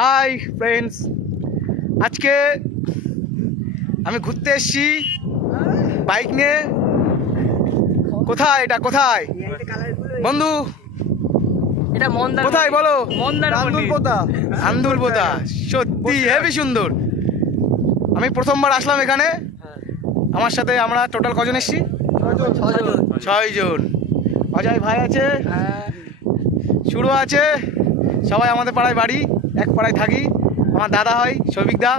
Hi friends, আজকে আমি ঘুরতে এসেছি বাইক নিয়ে। কোথায় এটা, কোথায় বন্ধু? এটা কোথায় বলো? আন্দুলপোতা। সত্যি হেবি সুন্দর। আমি প্রথমবার আসলাম এখানে। আমার সাথে আমরা টোটাল কজন এসেছি? 6 জন। অজয় ভাই আছে, শুরু আছে, সবাই আমাদের পাড়ায় বাড়ি, এক পাড়ায় থাকি। আমার দাদা হয় সৌভিক দা,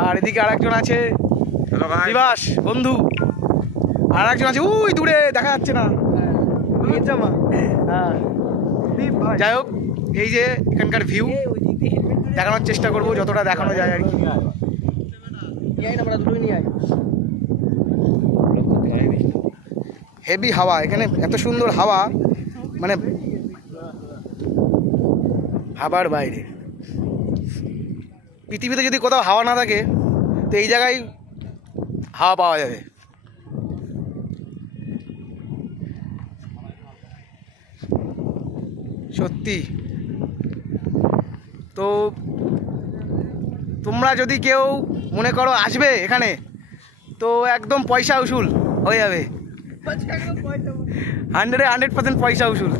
আর এদিকে আর একজন আছে দিবাস বন্ধু, আর একজন আছে ওই দূরে দেখা যাচ্ছে না। হ্যাঁ, যাই হোক, এই যে এখানকার ভিউ দেখানোর চেষ্টা করবো যতটা দেখানো যায় আর কি। হেভি হাওয়া এখানে, এত সুন্দর হাওয়া, মানে হাওয়ার বাইরে। পৃথিবীতে যদি কোথাও হাওয়া না থাকে তো এই জায়গায় হাওয়া পাওয়া যাবে। সত্যি তো তোমরা যদি কেউ মনে করো আসবে এখানে, তো একদম পয়সা উসুল হয়ে যাবে, 100% পয়সা উসুল।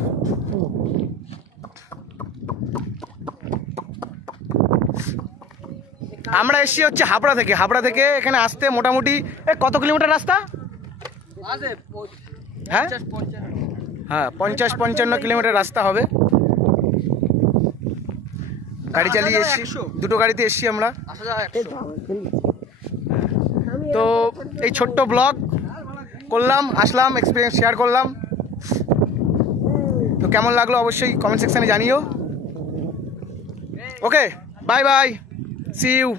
আমরা এসছি হচ্ছে হাবড়া থেকে। হাবড়া থেকে এখানে আসতে মোটামুটি কত কিলোমিটার রাস্তা? হ্যাঁ হ্যাঁ, 50-55 কিলোমিটার রাস্তা হবে। গাড়ি চালিয়ে এসছি, দুটো গাড়িতে এসছি আমরা। তো এই ছোট্ট ব্লগ করলাম, আসলাম, এক্সপিরিয়েন্স শেয়ার করলাম। তো কেমন লাগলো অবশ্যই কমেন্ট সেকশানে জানিও। ওকে, বাই বাই, সি ইউ।